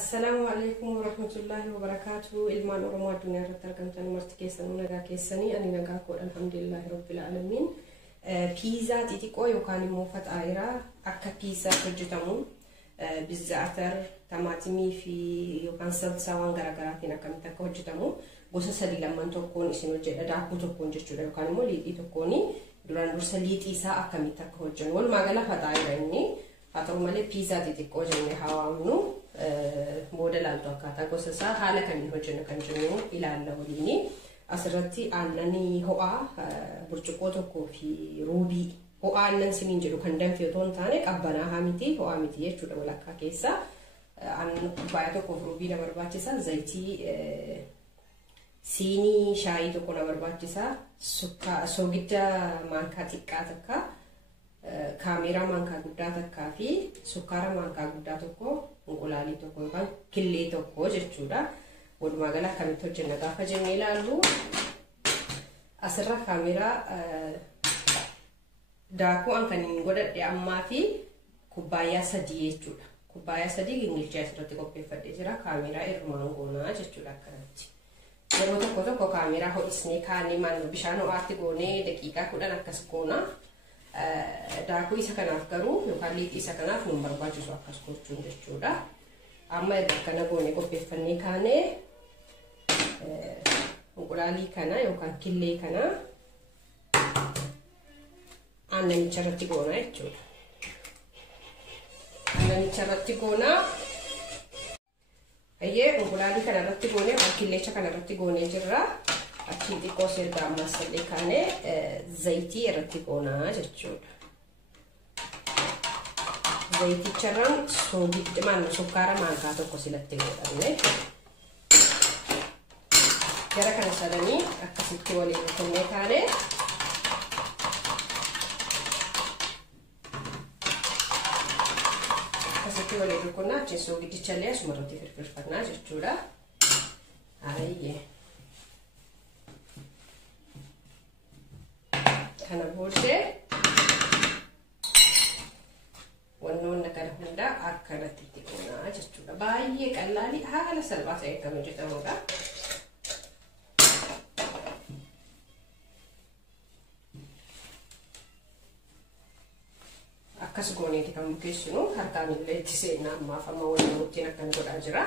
السلام عليكم ورحمة الله وبركاته. إلمان ورمى الدنيا رتركن تنمرت كيسن ونجا كيسني أنا نجا كور الحمد لله رب العالمين. بيزا تيتيكو يوكاني موفت آيرا أكا بيزا تجتمو بالزعتر تماتمي في يوكان صلصة وانغراغراتنا كم تكو جتمو بوسا سدي لما تكون اسمه جد داكو تكون جتشودا يوكاني مولي تكوني duraan dursa liixii isaa akkamitti akka hojjennu walumaa gala fataayira inni haa ta'u malee piizaa xixiqqoo jennee hawaamnu booda laaltu akkaataa gosa isaa haala kamiin hojjennu kan jennu ilaalla waliin asirratti aannanii ho'aa burcuqqoo tokkoo fi ruubii ho'aa aannan siniin jedhu kan danfee otoo hin taane qabbanaa miti ho'aa miti jechuudha walakkaa keessa aannan kubbaaya tokkoof ruubii na barbaachisa zayitii Sini shaayii tokko na barbaachisa soogidda maankaa xiqqaa takka kaameraa maankaa guddaa takkaa fi sukkaara maankaa guddaa tokko inqulaalii tokko yookaan killee tokko jechuudha. Walumaa gala akkamitti hojjenna gaafa jennee ilaallu asirra kaameraa daakuu an kan hin godhadhe ammaa fi kubbaayyaa 3 jechuudha. Kubbaayyaa 3 gingilchaa asirratti qopheeffadhee jira kaameraa irmaan goonaa jechuudha akkanatti. yeroo tokko kaameraa ho'isnee kaanee maannoo bishaan ho'aatti goonee daqiiqaa 10 akkas goona daakuu isa kanaaf garuu yookaan liixii isa kanaaf nu barbaachisu akkas gochuun jechuudha amma erga kana goonee qopheeffannee kaanee inqulaalii kana yookaan killee kana aannanicha irratti goona jechuudha aannanicha irratti goona Ayyee inqulaalii kana irratti goonee killeecha kana irratti goonee jirra achi xiqqoo erga ammas illee kaanee zayitii irratti goonaa jechuudha. Zayiticharraan soogiddimaan sukkaara maankaa tokko silatti godhanne gara kana sadanii akkasitti waliin kennee kaanee wale rukuna ceso gidichalee sumarratti firfirfannaa jechuudha. Ayyee kana booddee wannoonni kana hunda akkanatti itti goonaa jechuudha. Baay'ee qal'aali haala salphaa ta'een kan hojjetamudha. Akkas gooneeti kan bukeessinu harkaan illee itti seenna ammaaf amma waliin murtiin akkan godhaa jira.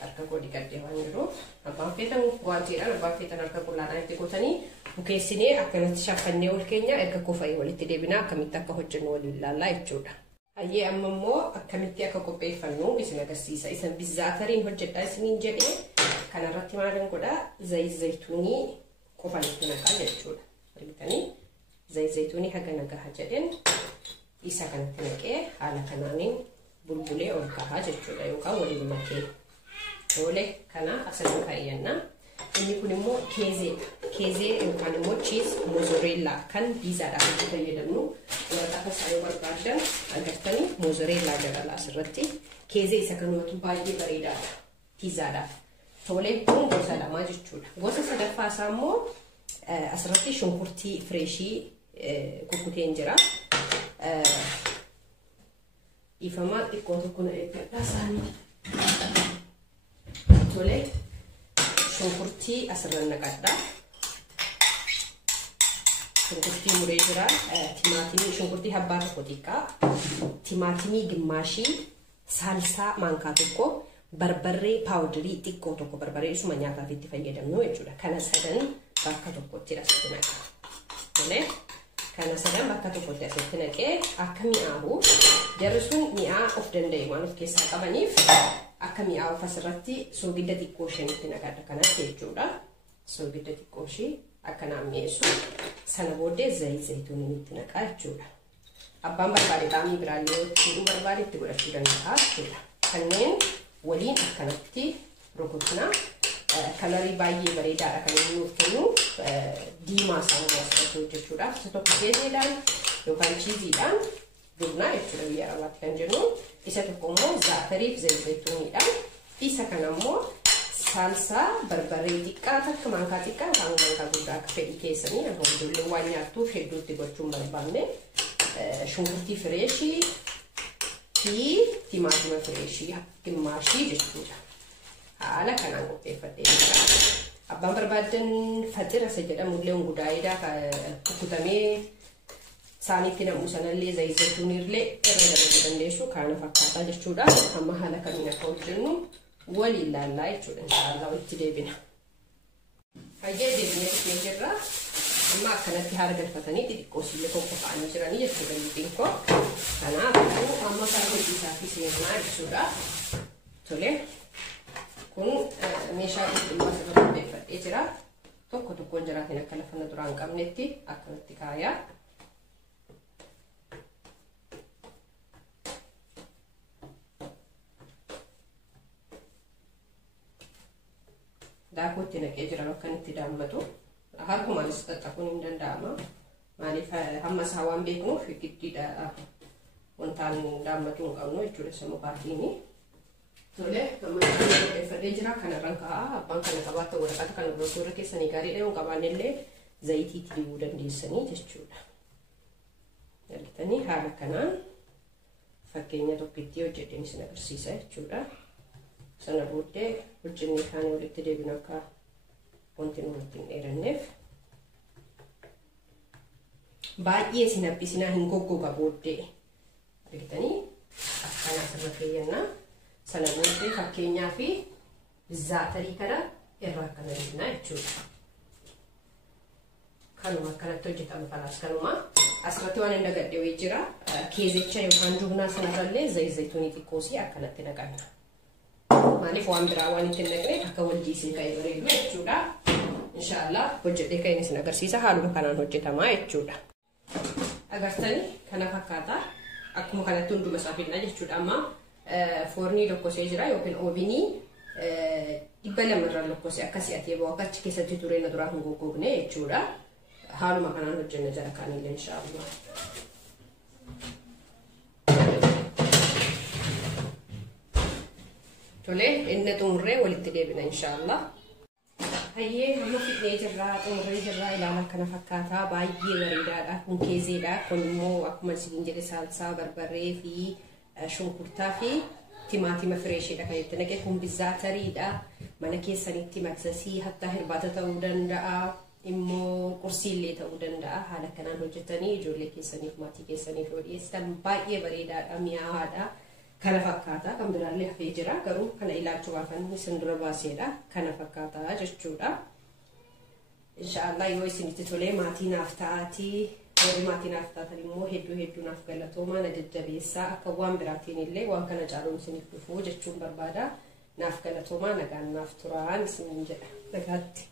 Harka koo dhiqadhee waan jiruuf abbaan feetan guwaantiidhaan abbaan feetan harka qullaadhaan itti gootanii bukeessinee akkanatti shaffannee ol keenya erga kofa'ee walitti deebinaa akkamitti akka hojjennu waliin ilaallaa jechuudha. Ayyee amma immoo akkamitti akka qopheeffannu isin agarsiisa. Isin bizaatariin hojjedhaa isiniin jedhee kanarratti maalan godhaa zayituunii qofaan itti naqaa jechuudha. Argitanii zayituunii haga nagaha jedheen isa kanatti naqee haala kanaaniin bulbulee ol kahaa jechuudha yookaan waliin makee tole kana asirra kaayyanna. Inni kun immoo keezee yookaan immoo cheese mozzarella kan piizaadhaaf itti fayyadamnu waraqaa isaa yoo barbaadan agartanii mozzarella jedhama asirratti keezee isa kanuutu baay'ee bareedaadha piizaadhaaf. Tole kun gosa lama jechuudha. Gosa sadaffaa isaa immoo asirratti shunkurtii fireeshii kukkuteen jira. Ifamaa xiqqoo tokko na eeggadhaa isaanii. Tole shunkurtii asirra naqadhaa. Shunkurtii muree jira. Timaatimii shunkurtii habbaa tokko xiqqaa. Timaatimii gimmaashii saalsaa maankaa tokko. Barbarree paawudarii xiqqoo tokko barbarree isuma nyaataaf itti fayyadamnu jechuudha. Kana sadan bakka tokkotti asitti naqa. Tole kana sadan bakka tokkotti asitti naqee akka mi'aawu jarri sun mi'aa of danda'e waan of keessaa qabaniif akka mi'aawuuf asirratti soogidda xiqqoo isheen naqadha kanatti jechuudha. Soogidda xiqqoo ishee akka naammi'eessu sana booddee zayituuniin itti naqaa jechuudha. Abbaan barbaade qaamii biraallee yoo barbaade itti godhachuu danda'a jechuudha. Kanneen waliin akkanatti rukutnaa kalorii baay'ee bareedaadha kan inni nuuf kennu diimaa isaa asirratti hojjechuudhaaf isa tokko keezeedhaan yookaan chiiziidhaan durnaa jechuudha biyya arabaatti kan jennu isa tokko immoo zaatariif zayituuniidhaan isa kana immoo saalsaa barbarree xiqqaa takka maankaa xiqqaa yookaan maankaa guddaa akka fedhii keessanii ijoolleen waan nyaattuuf hedduutti gochuun barbaanne shunkurtii fireeshii fi timaatima fireeshii gimmaashii jechuudha. Haala kanaan qopheeffadhee jira. Abbaan barbaadan faxira isa jedhamullee hungudaa'eedha kukutamee saaniitti nam'u sanallee zayituunillee irra dabaluu dandeessu kana fakkaataa jechuudha. Amma haala kamiin akka hojjennu waliin ilaallaa jechuudha. Inshaallah itti deebina. Hayyee deebinee dhufnee jirra. Amma akkanatti haala galfatanii xixiqqoo sillee qophaa'anii jiranii jechuudha lixiin koo. Kanaafuu amma kan hojii fi seenaa jechuudha. Tole. Kun meeshaa qulqulluu asirratti qopheeffadhee jira. Tokko tokkoon jiraatiin akka lafa na duraan qabnetti akkanatti kaayaa. Daakuutti naqee jira bakka itti daammatu. Harkumaanis xaxxaquun hin danda'ama. Maaliif hamma isaa waan beeknuuf giddiidha wantaan daammatu hin qabnu jechuudha isa mukaatiin. Tole amma qopheeffadhee jira kanarraan ka'aa abbaan kana qabaata waraqata kana birootoo keessanii gaariidha yoo qabaannellee zayitiitti dibuu dandeessanii jechuudha. Argitanii haala kanaan fakkeenya tokkitti hojjedheen isin agarsiisa jechuudha. Sana booddee hojjennee kaanii walitti deebinu akka wanti nuti hin dheeranneef. Baay'ee isin abbisinaa hin goggoga booddee. Argitanii akkana asirra keeyyannaa. Sana booddee fakkeenyaa fi zaatarii kana irraa akkana dibnaa jechuudha. Kanuma akkanatti hojjetamu kanaas kanuma asirratti waan hin dagadhee wayii jira. Keezicha yookaan jubnaa sanarrallee zayituunii xiqqoosii akkanatti naqanna. Maaliif waan biraa waan itti naqneef akka waljiisee ka'ee bareedu jechuudha. Inshaallah hojjedhee ka'een isin agarsiisa haaluma kanaan hojjetamaa jechuudha. Agartanii kana fakkaataa akkuma kanatti hunduma isaa fidna jechuudha. Amma foornii lokkosee jira yookiin oobinii 200 irra lokkosee akkasii atee ba'u akka achi keessatti turee na duraa hin goggogne jechuudha. Haaluma kanaan hojjenna jala kaanillee inshaallah. Tole inni xumurree walitti deebina inshaallah. Hayyee hamma fidnee jirraa xumurree jirraa ilaala kana fakkaataa baay'ee bareedaadha. Kun keezeedha. Kun immoo akkuma isin jedhe saalsaa barbarree fi shunkurtaa fi timaatima fireeshiidha kan itti naqe. Kun bizaatariidha. Mana keessanitti maksasii hatta hirbaata ta'uu danda'a. Immoo qursiillee ta'uu danda'a. Haala kanaan hojjetanii ijoollee keessaniif maatii keessaniif yoo dhiyeessitan baay'ee bareedaadha mi'aawaadha. Kana fakkaataa kan biraallee hafee jira garuu kana ilaalchuu baafan isin dura baaseedha kana fakkaataa jechuudha. Inshaallah yoo isinitti tolee maatii naaf ta'aatii warri maatii naaf taatan immoo hedduu naaf galatoomaa na jajjabeessaa akka waan biraatiin illee waan kana caaluun isiniif dhufuu jechuun barbaada. Naaf galatoomaa nagaan naaf turaan isin jedha nagaatti.